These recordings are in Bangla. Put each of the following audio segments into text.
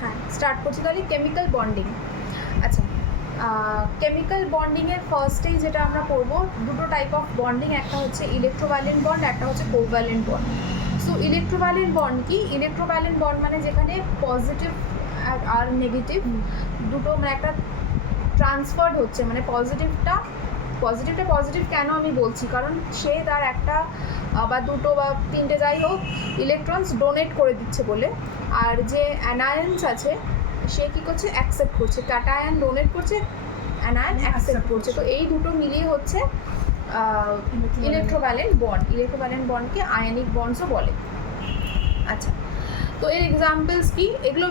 হ্যাঁ স্টার্ট করছি তাহলে কেমিক্যাল বন্ডিং। আচ্ছা, কেমিক্যাল বন্ডিংয়ের ফার্স্টেই যেটা আমরা করবো, দুটো টাইপ অফ বন্ডিং, একটা হচ্ছে ইলেকট্রোভ্যালেন্ট বন্ড, একটা হচ্ছে covalent bond. So electrovalent bond কি? ইলেকট্রোভ্যালেন্ট বন্ড মানে যেখানে পজিটিভ আর নেগেটিভ দুটো মানে একটা ট্রান্সফার্ড হচ্ছে, মানে পজিটিভটা পজিটিভ কেন আমি বলছি, কারণ সে তার একটা বা দুটো বা তিনটে যাই হোক ইলেকট্রনস ডোনেট করে দিচ্ছে বলে, আর যে অ্যানায়ন্স আছে সে কী করছে, অ্যাকসেপ্ট করছে। ক্যাটায়ন ডোনেট করছে, অ্যানায়ন অ্যাকসেপ্ট করছে। তো এই দুটো মিলিয়ে হচ্ছে ইলেকট্রোভ্যালেন্ট বন্ড। ইলেকট্রোভ্যালেন্ট বন্ডকে আয়নিক বন্ডসও বলে। আচ্ছা, তো এর এক্সাম্পলস কি? এগুলো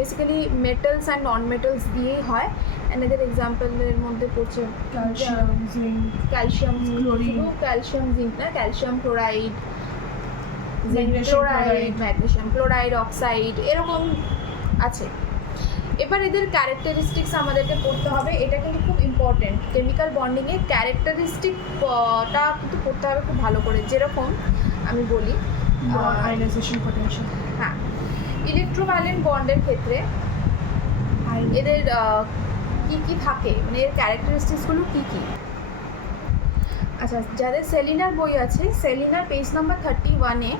basically metals and non metals দিয়েই হয়। অ্যান্ড এদের এক্সাম্পলের মধ্যে পড়ছে calcium, zinc, calcium chlorine, calcium zinc না, calcium chloride, zinc magnesium chloride, magnesium chloride, oxide, এরকম আছে। এবার এদের ক্যারেক্টারিস্টিক্স আমাদেরকে পড়তে হবে, এটা কিন্তু খুব ইম্পর্টেন্ট। কেমিক্যাল বন্ডিংয়ে ক্যারেক্টারিস্টিকটা কিন্তু পড়তে হবে খুব ভালো করে। যেরকম আমি বলি আয়নাইজেশন পটেনশিয়াল। হ্যাঁ, ইলেকট্রোভ্যালেন্ট বন্ডের ক্ষেত্রে এদের কী কী থাকে, মানে এর ক্যারেক্টারিস্টিক্সগুলো কী কী? আচ্ছা, যাদের সেলিনার বই আছে, সেলিনার পেজ নাম্বার 31-এ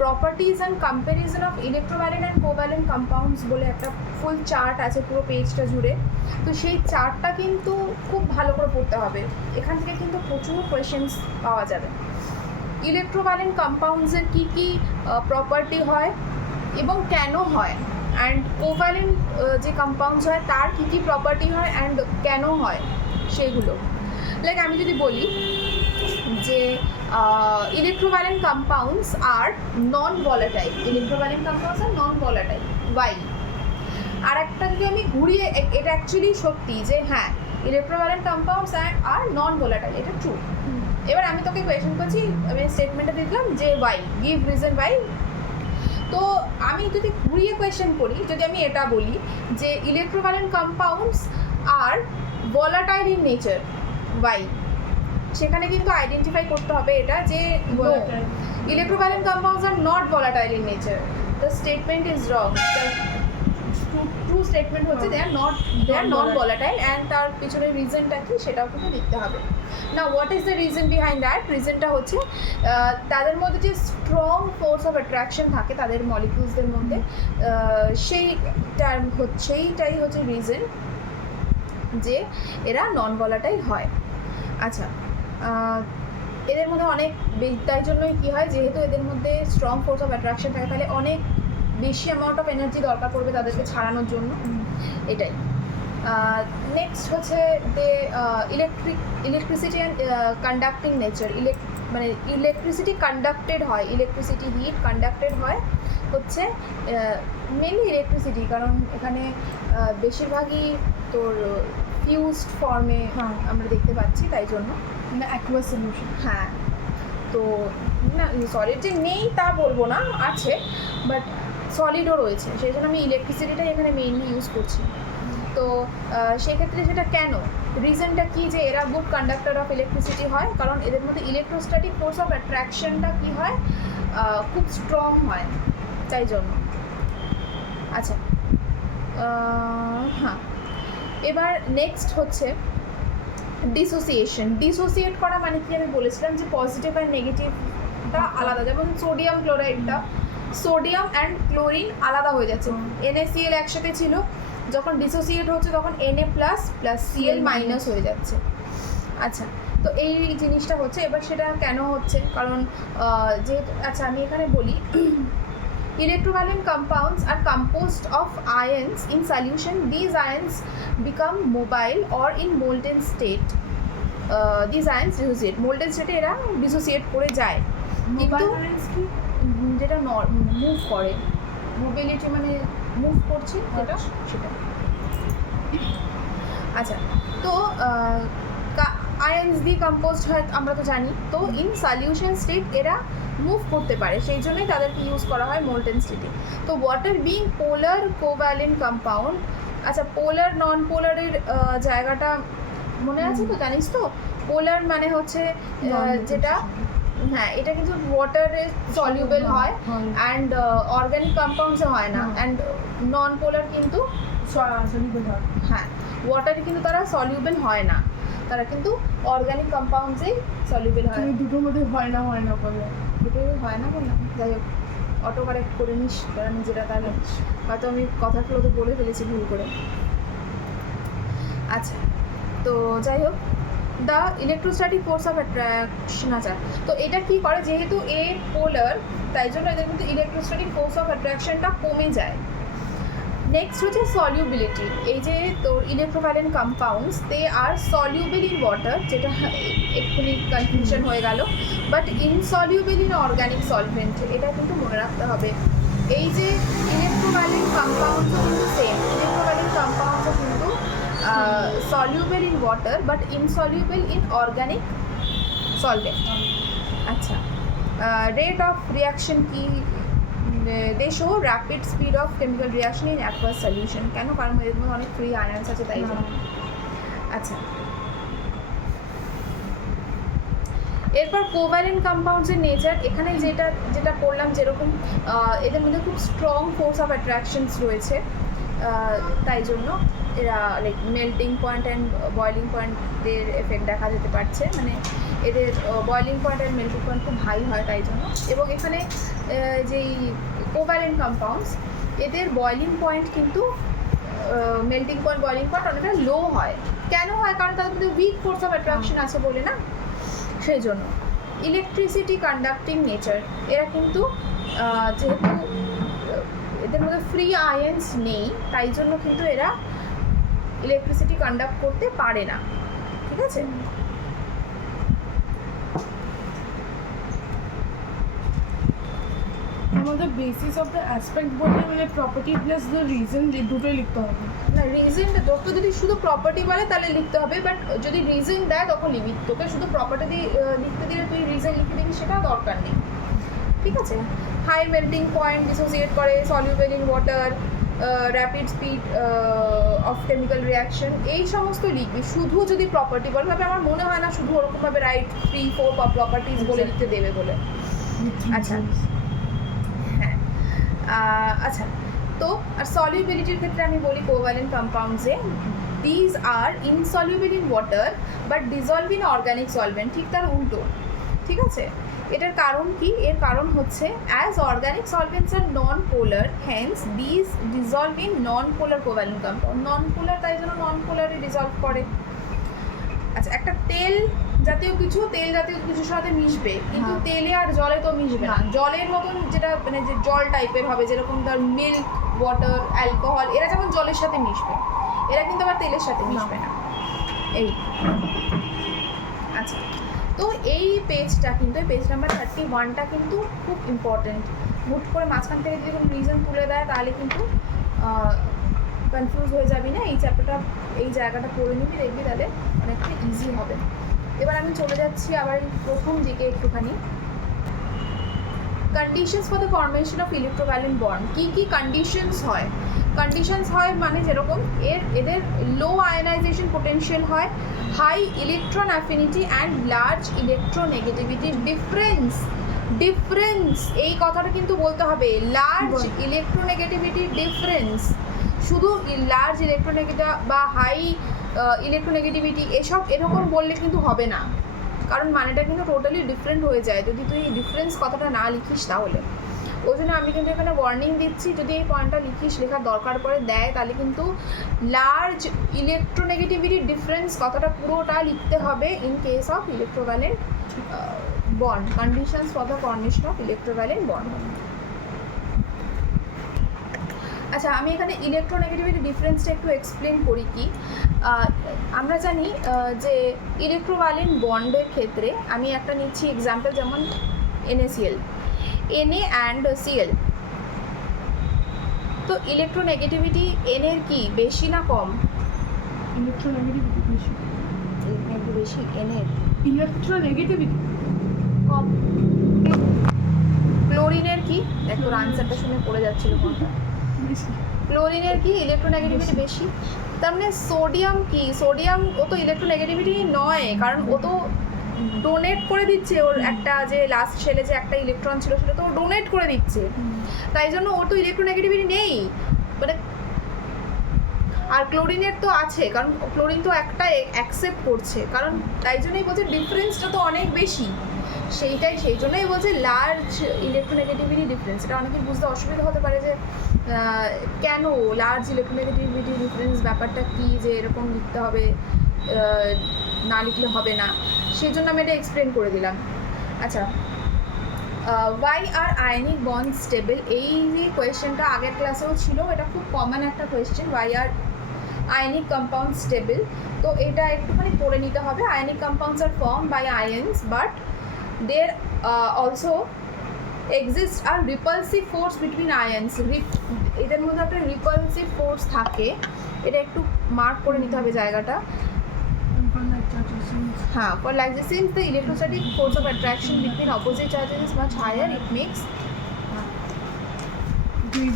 properties and comparison of electrovalent and covalent compounds বলে একটা ফুল চার্ট আছে পুরো পেজটা জুড়ে। তো সেই চার্টটা কিন্তু খুব ভালো করে পড়তে হবে, এখান থেকে কিন্তু প্রচুর কোয়েশ্চেন্স পাওয়া যাবে। ইলেকট্রোভ্যালেন্ট কম্পাউন্ডসের কী কী প্রপার্টি হয় এবং কেন হয়, অ্যান্ড কোভ্যালেন্ট যে কম্পাউন্ডস হয় তার কী কী প্রপার্টি হয় অ্যান্ড কেন হয় সেগুলো। লাইক আমি যদি বলি যে ইলেকট্রোভ্যালেন্ট কম্পাউন্ডস আর নন ভলাটাইল, ইলেকট্রোভ্যালেন্ট কম্পাউন্ডস আর নন ভলাটাইল, ওয়াই? আর একটা যদি আমি ঘুরিয়ে, এটা অ্যাকচুয়ালি সত্যি যে হ্যাঁ ইলেকট্রোভ্যালেন্ট কম্পাউন্ডস আর নন ভলাটাইল, এটা ট্রু। এবার আমি তোকে কোয়েশ্চেন করছি, আমি স্টেটমেন্টটা দিলাম যে ওয়াই, গিভ রিজন ওয়াই। তো আমি যদি ঘুরিয়ে কোয়েশ্চেন করি, যদি আমি এটা বলি যে electrovalent compounds are volatile in nature, why? সেখানে কিন্তু আইডেন্টিফাই করতে হবে এটা যে electrovalent compounds are not volatile in nature. The statement is wrong. True statement হচ্ছে they are not volatile, and তার পিছনে রিজনটা কি সেটাও কিন্তু লিখতে হবে। না, what is the reason behind that? রিজনটা হচ্ছে তাদের মধ্যে যে স্ট্রং ফোর্স অফ অ্যাট্রাকশন থাকে তাদের মলিকিউলসদের মধ্যে, সেইটাই হচ্ছে রিজন যে এরা নন ভলাটাইল হয়। আচ্ছা, এদের মধ্যে অনেক তাই জন্যই কী হয়, যেহেতু এদের মধ্যে স্ট্রং ফোর্স অফ অ্যাট্রাকশন থাকে তাহলে অনেক বেশি অ্যামাউন্ট অফ এনার্জি দরকার পড়বে তাদেরকে ছাড়ানোর জন্য, এটাই। নেক্সট হচ্ছে যে ইলেকট্রিসিটি অ্যান্ড কন্ডাক্টিং নেচার। মানে ইলেকট্রিসিটি কন্ডাক্টেড হয়, ইলেকট্রিসিটি হিট কন্ডাক্টেড হয় হচ্ছে মেনলি ইলেকট্রিসিটি, কারণ এখানে বেশিরভাগই তোর ফিউজড ফর্মে আমরা দেখতে পাচ্ছি, তাই জন্য মানে অ্যাকুয়াস সলিউশন। হ্যাঁ, তো না সলিড যে নেই তা বলবো না, আছে, বাট সলিডও রয়েছে, সেই জন্য আমি ইলেকট্রিসিটিটাই এখানে মেইনলি ইউজ করছি। তো সেক্ষেত্রে সেটা কেন, রিজনটা কি যে এরা গুড কন্ডাক্টর অফ ইলেকট্রিসিটি হয়, কারণ এদের মধ্যে ইলেকট্রোস্ট্যাটিক ফোর্স অফ অ্যাট্রাকশনটা কী হয়, খুব স্ট্রং হয়, তাই জন্য। আচ্ছা, হ্যাঁ, এবার নেক্সট হচ্ছে ডিসোসিয়েট করা। মানে কি আমি বলেছিলাম যে পজিটিভ অ্যান্ড নেগেটিভটা আলাদা, যেমন সোডিয়াম ক্লোরাইডটা, সোডিয়াম অ্যান্ড ক্লোরিন আলাদা হয়ে যাচ্ছে, NaCl একসাথে ছিল, যখন ডিসোসিয়েট হচ্ছে তখন Na plus plus Cl minus হয়ে যাচ্ছে। আচ্ছা, তো এই জিনিসটা হচ্ছে। এবার সেটা কেন হচ্ছে, কারণ যেহেতু, আচ্ছা আমি এখানে বলি electrovalent compounds are composed of ions in solution. These ions become mobile or in molten state. These ions dissociate. Molten state এরা dissociate করে যায়, কিন্তু যেটা মুভ করে, মোবিলিটি মানে মুভ করছে যেটা, সেটা। আচ্ছা, তো আয়ন্স দিয়ে কম্পোজড হয় আমরা তো জানি। তো ইন সলিউশন স্টেট এরা মুভ করতে পারে, সেই জন্যই তাদেরকে ইউজ করা হয় মোল্টেন স্টেটে। তো ওয়াটার বিং পোলার কোভ্যালেন্ট কম্পাউন্ড। আচ্ছা, পোলার নন পোলারের জায়গাটা মনে আছে তো, জানিস তো? পোলার মানে হচ্ছে যেটা হ্যাঁ এটা কিন্তু ওয়াটারে সলিউবল হয় হয়। অ্যান্ড অর্গানিক কম্পাউন্ডসে হয় না, হুম। অ্যান্ড নন পোলার কিন্তু soluble হয়। হ্যাঁ ওয়াটারে কিন্তু তারা সলিউবল হয় না, তারা কিন্তু অর্গানিক কম্পাউন্ডসেই সলিউবল হয়। তুমি দুটোর মধ্যে হয় না বলে। দুটোই হয় না বললাম, যাই হোক অটো কারেক্ট করে নিস তারা নিজেরা, তাহলে হয়তো আমি কথাগুলো তো বলে ফেলেছি ভুল করে। আচ্ছা তো যাই হোক, the electrostatic force of attraction. আচ্ছা তো এটা কি করে, যেহেতু এ পোলার তাই জন্য এদের কিন্তু ইলেকট্রোস্ট্যাটিক ফোর্স অফ অ্যাট্রাকশনটা কমে যায়। নেক্সট হচ্ছে সলিউবিলিটি। এই যে তোর electrovalent compounds they are soluble in water, যেটা এক্ষুনি কনফিউশন হয়ে গেল, but insoluble in organic solvent, এটা কিন্তু মনে রাখতে হবে। এই যে ইলেকট্রোভ্যালেন্ট কম্পাউন্ডসও কিন্তু সেম, ইলেকট্রোভ্যালেন্ট কম্পাউন্ডসও কিন্তু soluble in water but insoluble in organic solvent. আচ্ছা রেট অফ রিয়াকশন কি, they show rapid speed of chemical reaction in aqueous solution. কেন? কারণ এর মধ্যে অনেক ফ্রি আয়ন্স আছে তাই জন্য। আচ্ছা এরপর কোভ্যালেন্ট কম্পাউন্ডসের নেচার, এখানে যেটা যেটা পড়লাম যেরকম এদের মধ্যে খুব স্ট্রং ফোর্স অফ অ্যাট্রাকশনস রয়েছে, তাই জন্য এরা like melting point and boiling পয়েন্টের এফেক্ট দেখা যেতে পারছে, মানে এদের boiling point and melting point খুব হাই হয় তাই জন্য। এবং এখানে যেই কোভ্যালেন্ট কম্পাউন্ডস এদের বয়লিং পয়েন্ট কিন্তু মেল্টিং পয়েন্ট বয়লিং পয়েন্ট অনেকটা লো হয়। কেন হয়? কারণ তাদের মধ্যে উইক ফোর্স অফ অ্যাট্রাকশন আছে বলে না, সেই জন্য। ইলেকট্রিসিটি কন্ডাক্টিং নেচার, এরা কিন্তু যেহেতু এদের মধ্যে ফ্রি আয়ন্স নেই তাই জন্য কিন্তু এরা ইলেকট্রিসিটি কন্ডাক্ট করতে পারে না, ঠিক আছে? আমাদের বেসিস অফ দ্য অ্যাসপেক্ট বলতে মানে প্রপার্টি প্লাস দ্য রিজন, দুটোই লিখতে হবে। না রিজন তোকে যদি শুধু প্রপার্টি বলে তাহলে লিখতে হবে, বাট যদি রিজন দেয় তখন লিখবি। তোকে শুধু প্রপার্টি দিয়ে লিখতে দিলে তুই রিজন লিখে দিবি, সেটা দরকার নেই, ঠিক আছে? হাই মেল্টিং পয়েন্ট ডিসোসিয়েট করে, soluble in water, rapid speed of chemical reaction, এই সমস্ত লিখবি। শুধু যদি প্রপার্টি বলে, তবে আমার মনে হয় না শুধু ওরকমভাবে রাইট 3-4 প্রপার্টিজ বলে লিখতে দেবে বলে। আচ্ছা হ্যাঁ আচ্ছা তো আর সলিউবিলিটির ক্ষেত্রে আমি বলি কোভ্যালেন্ট কম্পাউন্ডসে these are insoluble in water but dissolve in organic solvent, ঠিক তার উল্টো, ঠিক আছে? এটার কারণ কি? এর কারণ হচ্ছে as organic solvents are non polar, hence these dissolve in non polar covalent compound. Non polar তাই জন্য নন পোলারে ডিজলভ করে। আচ্ছা একটা তেল জাতীয় কিছুর সাথে মিশবে, কিন্তু তেলে আর জলে তো মিশবে না। জলের মতন যেটা মানে যে জল টাইপের হবে, যেরকম ধর মিল্ক, ওয়াটার, অ্যালকোহল, এরা যেমন জলের সাথে মিশবে, এরা কিন্তু আবার তেলের সাথে মিশবে না। এই আচ্ছা তো এই পেজটা কিন্তু, এই পেজ নাম্বার 31টা কিন্তু খুব ইম্পর্টেন্ট। হুট করে মাঝখান থেকে যদি কোনো রিজন তুলে দেয় তাহলে কিন্তু কনফিউজ হয়ে যাবি না। এই চ্যাপ্টারটা, এই জায়গাটা পড়ে নিবি, দেখবি তাহলে অনেকটা ইজি হবে। এবার আমি চলে যাচ্ছি আবার প্রথম দিকে একটুখানি। Conditions for the formation of electrovalent bond. কী কী কন্ডিশনস হয়? কন্ডিশনস হয় মানে যেরকম এদের লো আয়নাইজেশন পোটেনশিয়াল হয়, high electron affinity and large electronegativity difference এই কথাটা কিন্তু বলতে হবে, লার্জ ইলেকট্রোনেগেটিভিটি ডিফারেন্স। শুধু লার্জ ইলেকট্রোনেগেটিভ বা হাই ইলেকট্রোনেগেটিভিটি এসব এরকম বললে কিন্তু হবে না, কারণ মানেটা কিন্তু টোটালি ডিফারেন্ট হয়ে যায় যদি তুই ডিফারেন্স কথাটা না লিখিস তাহলে। ওই জন্য আমি কিন্তু এখানে ওয়ার্নিং দিচ্ছি, যদি এই পয়েন্টটা লেখার দরকার পড়ে দেয় তাহলে কিন্তু লার্জ ইলেকট্রোনেগেটিভিটি ডিফারেন্স কথাটা পুরোটা লিখতে হবে in case of electrovalent bond, conditions for the formation of electrovalent bond. আচ্ছা আমি এখানে ইলেকট্রোনেগেটিভিটি ডিফারেন্সটা একটু এক্সপ্লেন করি। কি আমরা জানি যে ইলেকট্রোভ্যালেন্ট বন্ডের ক্ষেত্রে আমি একটা নিচ্ছি এক্সাম্পল, যেমন NaCl, Na অ্যান্ড Cl। তো ইলেকট্রোনেগেটিভিটি N এর কি বেশি না কম? ইলেকট্রোনেগেটিভিটি বেশি। একটু বেশি N এর। ইলেকট্রোনেগেটিভিটি কম। ক্লোরিনের কি? দেখো আনসারটা শুনে পড়ে যাচ্ছিল কোনটা। বেশি। ক্লোরিনের কি ইলেকট্রোনেগেটিভিটি বেশি। তার মানে সোডিয়াম কি? সোডিয়াম ও তো ইলেকট্রোনেগেটিভিটি নয়, কারণ ও তো ডোনেট করে দিচ্ছে ওর একটা যে লাস্ট শেলে যে একটা ইলেকট্রন ছিল সেটা তো ও ডোনেট করে দিচ্ছে, তাই জন্য ওর তো ইলেকট্রোনেগেটিভিটি নেই মানে। আর ক্লোরিনের তো আছে, কারণ ক্লোরিন তো একটা অ্যাকসেপ্ট করছে, কারণ তাই জন্যই বলছে ডিফারেন্সটা তো অনেক বেশি, সেই জন্যই বলছে লার্জ ইলেকট্রোনেগেটিভিটি ডিফারেন্স। এটা অনেকেই বুঝতে অসুবিধা হতে পারে যে কেন লার্জ ইলেকট্রোনেগেটিভিটি ডিফারেন্স, ব্যাপারটা কী, যে এরকম লিখতে হবে, না লিখলে হবে না, সেই জন্য আমি এটা এক্সপ্লেন করে দিলাম। আচ্ছা, ওয়াই আর আয়নিক বন্ড স্টেবল, এই যে কোয়েশ্চেনটা আগের ক্লাসেও ছিল, এটা খুব কমন একটা কোয়েশ্চেন, ওয়াই আর ionic compounds stable। তো এটা একটুখানি পড়ে নিতে হবে। ionic compounds are formed by ions but there also exists a repulsive force between ions। এদের মধ্যে একটা repulsive force থাকে, এটা একটু মার্ক করে নিতে হবে জায়গাটা। হ্যাঁ, for like since the electrostatic force of attraction between opposite charges is much higher, it makes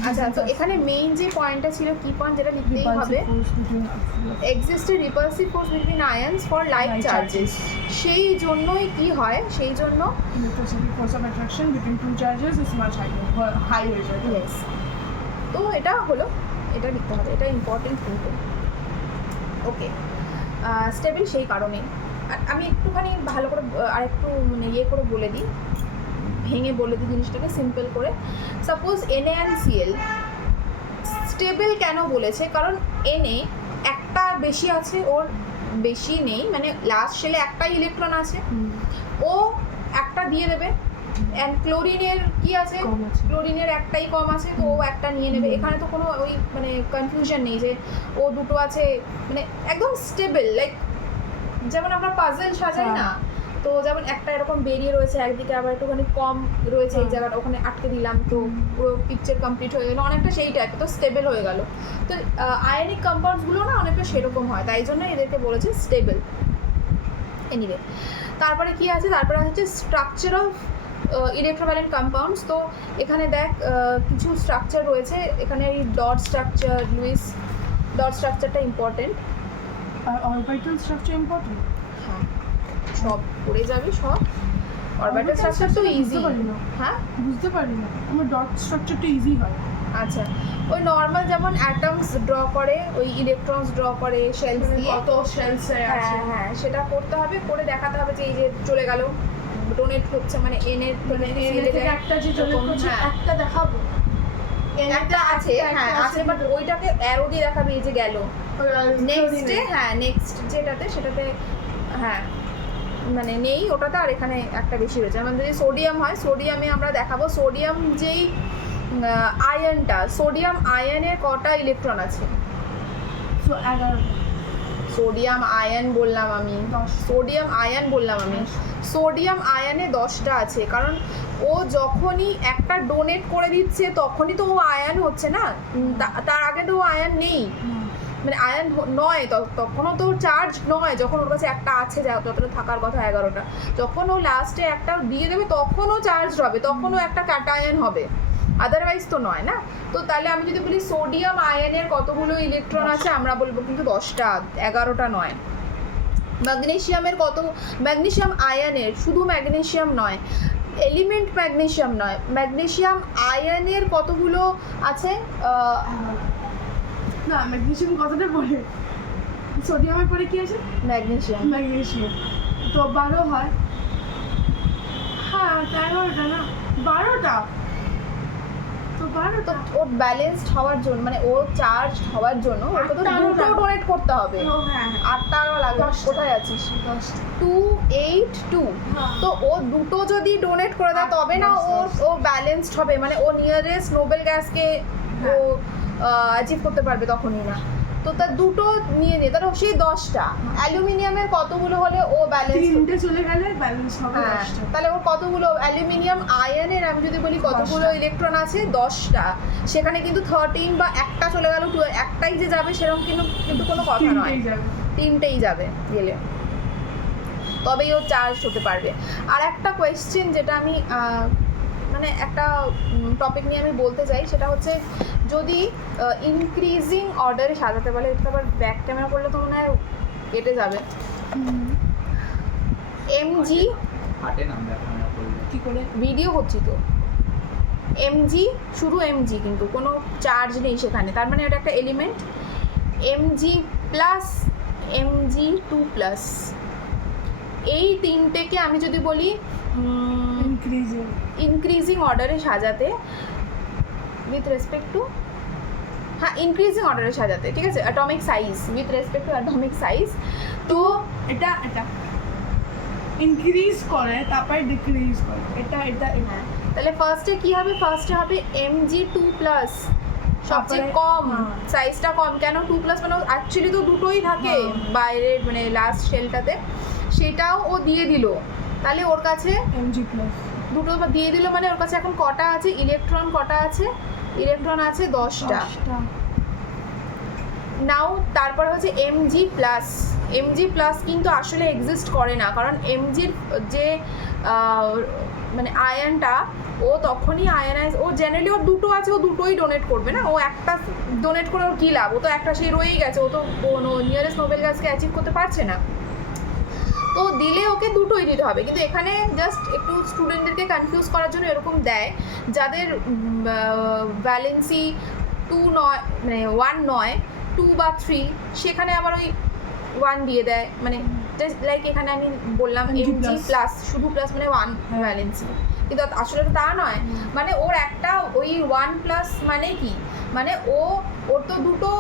আচ্ছা, তো এখানে মেইন যে পয়েন্টটা ছিল, কি পয়েন্ট যেটা লিখতেই হবে, exist A repulsive force between আয়ন্স for like charges. সেই জন্যই কি হয়, সেই জন্য electrostatic force of attraction between two charges is much high হয়ে যায়। ইয়েস, তো এটা হলো, এটা লিখতে হবে, এটা ইম্পর্টেন্ট কিন্তু। ওকে, স্টেবল সেই কারণে। আমি একটুখানি ভালো করে আরেকটু মানে ইয়ে করে বলে দিই, ভেঙে বলে দিই জিনিসটাকে সিম্পল করে। সাপোজ NaCl স্টেবল কেন বলেছে, কারণ Na একটা বেশি আছে, ওর বেশি নেই, মানে লাস্ট শেলে একটাই ইলেকট্রন আছে, ও একটা দিয়ে দেবে। অ্যান্ড ক্লোরিনের কি আছে, ক্লোরিনের একটাই কম আছে, তো ও একটা নিয়ে নেবে। এখানে তো কোনো ওই মানে কনফিউশন নেই যে ও দুটো আছে, মানে একদম স্টেবল। লাইক যেমন আমরা পাজল সাজাই না, তো যেমন একটা এরকম বেরিয়ে রয়েছে একদিকে, আবার একটুখানি কম রয়েছে এই জায়গাটা, ওখানে আটকে দিলাম, তো পুরো পিকচার কমপ্লিট হয়ে গেলো, অনেকটা সেই টাইপে, তো স্টেবল হয়ে গেল। তো আয়নিক কম্পাউন্ডসগুলো না অনেকটা সেরকম হয়, তাই জন্য এদেরকে বলেছে স্টেবল। এনিওয়ে, তারপরে কি আছে, তারপরে হচ্ছে স্ট্রাকচার অফ ইলেকট্রোভ্যালেন্ট কম্পাউন্ডস। তো এখানে দেখ কিছু স্ট্রাকচার রয়েছে, এখানে এই ডট স্ট্রাকচার, লুইস ডট স্ট্রাকচারটা ইম্পর্টেন্ট। আর অরবিটাল স্ট্রাকচার ইম্পর্টেন্ট। হ্যাঁ, সব পড়ে যাবে সব। অরবিটাল স্ট্রাকচার তো ইজি। হ্যাঁ, বুঝতে পারি না, আমার ডট স্ট্রাকচারটা ইজি হয়। আচ্ছা, ওই নর্মাল যেমন অ্যাটমস ড্র করে, ওই ইলেকট্রনস ড্র করে শেলস দিয়ে, কত শেলস আছে, হ্যাঁ সেটা করতে হবে, করে দেখাতে হবে যে এই যে চলে গেল, ডোনেট হচ্ছে, মানে এন এর থেকে একটা যে ডোনেট করছে, একটা দেখাবো, একটা আছে, হ্যাঁ আছে, বাট ওইটাকে অ্যারো দিয়ে দেখাবে এই যে গেল নেক্সটে। হ্যাঁ, নেক্সট যেটাতে সেটাতে হ্যাঁ মানে নেই ওটাতে, আর এখানে একটা বেশি রয়েছে। যেমন যদি সোডিয়াম হয়, সোডিয়ামে আমরা দেখাবো সোডিয়াম যেই আয়নটা, সোডিয়াম আয়নের কটা ইলেকট্রন আছে। সোডিয়াম আয়ন বললাম আমি, সোডিয়াম আয়ন বললাম আমি, সোডিয়াম আয়নে 10টা আছে, কারণ ও যখনই একটা ডোনেট করে দিচ্ছে তখনই তো ও আয়ন হচ্ছে না, তার আগে তো ও আয়ন নেই, মানে আয়ন নয়, তখনও তো চার্জ নয়, যখন ওর কাছে একটা আছে যতটা থাকার কথা 11টা, যখন ও লাস্টে একটা দিয়ে দেবে তখনও চার্জ হবে, তখনও একটা ক্যাটায়ন হবে, আদারওয়াইজ তো নয় না। তো তাহলে আমি যদি বলি সোডিয়াম আয়নের কতগুলো ইলেকট্রন আছে, আমরা বলবো কিন্তু 10টা, 11টা নয়। ম্যাগনেশিয়ামের ম্যাগনেশিয়াম আয়নের, শুধু ম্যাগনেশিয়াম নয়, এলিমেন্ট ম্যাগনেশিয়াম নয়, ম্যাগনেশিয়াম আয়নের কতগুলো আছে, না ম্যাগনেশিয়াম কতটা পড়ে, সোডিয়ামের পরে কি আছে, ম্যাগনেশিয়াম তো 12 হয়। হ্যাঁ 13টা না 12টা, তো 12টা ওর ব্যালেন্সড হওয়ার জন্য, মানে ও চার্জ হওয়ার জন্য ওকে তো দুটো ডোনেট করতে হবে। 8টা আরও লাগে, কোথায় আছিস, 2 8 2, তো ও দুটো যদি ডোনেট করে দেয় তবে না ও ব্যালেন্সড হবে, মানে ও নিয়ারেস্ট নোবেল গ্যাসকে ও অ্যাচিভ করতে পারবে, তখনই না। তো তার দুটো নিয়ে তার সেই 10টা। অ্যালুমিনিয়ামের কতগুলো হলে ও ব্যালেন্স, 3টে চলে গেলে ব্যালেন্স হবে 10টা। তাহলে ওর কতগুলো অ্যালুমিনিয়াম আয়নের আমি যদি বলি কতগুলো ইলেকট্রন আছে, 10টা, সেখানে কিন্তু 13 বা একটা চলে গেল, একটাই যে যাবে সেরকম কিন্তু কোনো কথা নয়, 3টেই যাবে গেলে, তবেই ও চার্জ হতে পারবে। আর একটা কোয়েশ্চেন যেটা আমি মানে একটা টপিক নিয়ে আমি বলতে চাই, সেটা হচ্ছে যদি ইনক্রিজিং অর্ডারে সাজাতে বলে, এটা আবার ব্যাক ক্যামেরা করলে তো মনে হয় কেটে যাবে। এমজি হাটে নাম দেখা না করলে কি করে? ভিডিও করছি তো, এমজি শুধু এমজি, কিন্তু কোনো চার্জ নেই সেখানে, তার মানে এটা একটা element. Mg plus Mg two plus, এই তিনটেকে আমি যদি বলি ইনক্রিজিং। ইনক্রিজিং অর্ডারে সাজাতে, উইথ রেসপেক্ট টু, হ্যাঁ ইনক্রিজিং অর্ডারে সাজাতে, ঠিক আছে, atomic size, with respect to atomic size. তো এটা ইনক্রিজ করে তারপরে ডিক্রিজ করে, এটা হ্যাঁ, তাহলে ফার্স্টে কি হবে, ফার্স্টে হবে এমজি টু প্লাস, সবচেয়ে তারপরে, কম হ্যাঁ। সাইজটা কম, কেন টু প্লাস মানে অ্যাকচুয়ালি তো দুটোই থাকে হ্যাঁ। বাইরের মানে লাস্ট শেলটাতে, সেটাও ও দিয়ে দিল, তাহলে ওর কাছে এমজি প্লাস দুটো দিয়ে দিল, মানে ওর কাছে এখন কটা আছে, ইলেকট্রন কটা আছে, ইলেকট্রন আছে 10টা। নাও তারপরে হচ্ছে এমজি প্লাস, এমজি প্লাস কিন্তু আসলে এক্সিস্ট করে না, কারণ এমজির যে মানে আয়নটা, ও তখনই আয়নাইজ, ও জেনারেলি ওর দুটো আছে, ও দুটোই ডোনেট করবে না, ও একটা ডোনেট করে ওর কী লাভ, ও তো একটা সেই রয়েই গেছে, ও তো কোনো নিয়ারেস্ট নোবেল গ্যাসকে অ্যাচিভ করতে পারছে না, তো দিলে ওকে দুটোই দিতে হবে। কিন্তু এখানে জাস্ট একটু স্টুডেন্টদেরকে কনফিউজ করার জন্য এরকম দেয়, যাদের ভ্যালেন্সি 2 নয়, মানে 1 নয়, 2 বা 3, সেখানে আবার ওই 1 দিয়ে দেয়, মানে জাস্ট লাইক এখানে আমি বললাম MG এমজি plus। প্লাস, শুধু প্লাস মানে 1 ভ্যালেন্সি, কিন্তু আসলে তো তা নয়, মানে ওর একটা ওই 1 প্লাস মানে কি, মানে ওর তো দুটো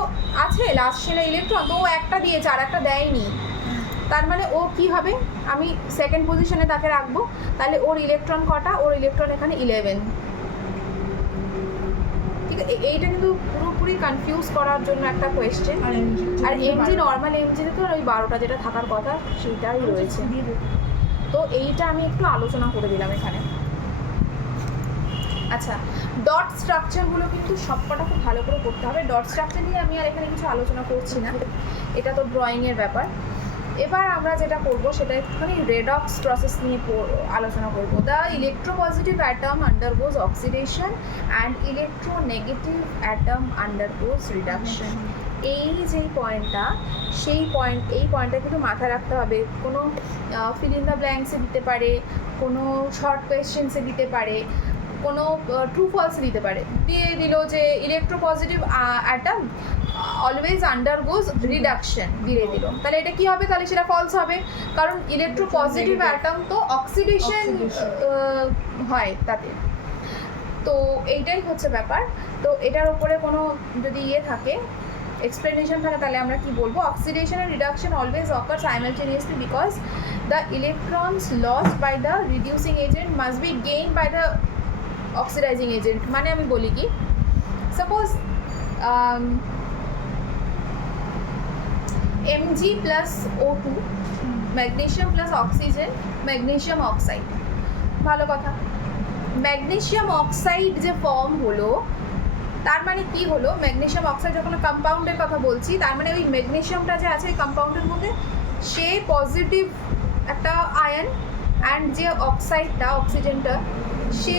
আছে লাস্ট শেলে ইলেকট্রন, তো ও একটা দিয়েছে আর একটা দেয়নি, তার মানে ও কি হবে, আমি সেকেন্ড পজিশনে তাকে রাখবো, তাহলে ওর ইলেকট্রন কটা, ওর ইলেকট্রন এখানে 11, ঠিক আছে। এইটা কিন্তু পুরোপুরি কনফিউজ করার জন্য একটা কোয়েশ্চেন, আর এমজি নর্মাল এমজিতে তো ওই 12টা যেটা থাকার কথা সেটাই রয়েছে, তো এইটা আমি একটু আলোচনা করে দিলাম এখানে। আচ্ছা, ডট স্ট্রাকচারগুলো কিন্তু সবকটা খুব ভালো করে করতে হবে, ডট স্ট্রাকচার নিয়ে আমি আর এখানে কিছু আলোচনা করছি না, এটা তো ড্রয়িংয়ের ব্যাপার। এবার আমরা যেটা করব সেটা একটুখানি রেডক্স প্রসেস নিয়ে আলোচনা করব। The electropositive atom আন্ডারগোজ oxidation and electronegative atom আন্ডারগোজ reduction. এই যেই পয়েন্টটা, এই পয়েন্টটা কিন্তু মাথায় রাখতে হবে, কোনো ফিল ইন দ্য ব্ল্যাঙ্কসে দিতে পারে, কোনো শর্ট কোয়েশ্চেন্সে দিতে পারে, কোনো ট্রু ফলসে দিতে পারে, দিয়ে দিল যে ইলেকট্রোপজিটিভ অ্যাটম অলওয়েজ আন্ডারগোজ রিডাকশন দিয়ে দিল, তাহলে এটা কি হবে, তাহলে সেটা ফলস হবে, কারণ ইলেকট্রোপজিটিভ অ্যাটম তো অক্সিডেশন হয় তাতে, তো এইটাই হচ্ছে ব্যাপার। তো এটার উপরে কোনো যদি থাকে এক্সপ্লেনেশন থাকে, তাহলে আমরা কি বলবো, oxidation and reduction always occur simultaneously because the electrons lost by the reducing agent must be gain by the oxidizing agent. মানে আমি বলি কি, suppose Mg plus O2, magnesium plus oxygen, magnesium oxide, ভালো কথা, ম্যাগনেশিয়াম অক্সাইড যে ফর্ম হলো, তার মানে কি হলো, ম্যাগনেশিয়াম অক্সাইড যখন কম্পাউন্ডের কথা বলছি, তার মানে ওই ম্যাগনেশিয়ামটা যে আছে কম্পাউন্ডের মধ্যে, সে পজিটিভ একটা আয়ন, অ্যান্ড যে অক্সাইডটা, অক্সিজেনটা, সে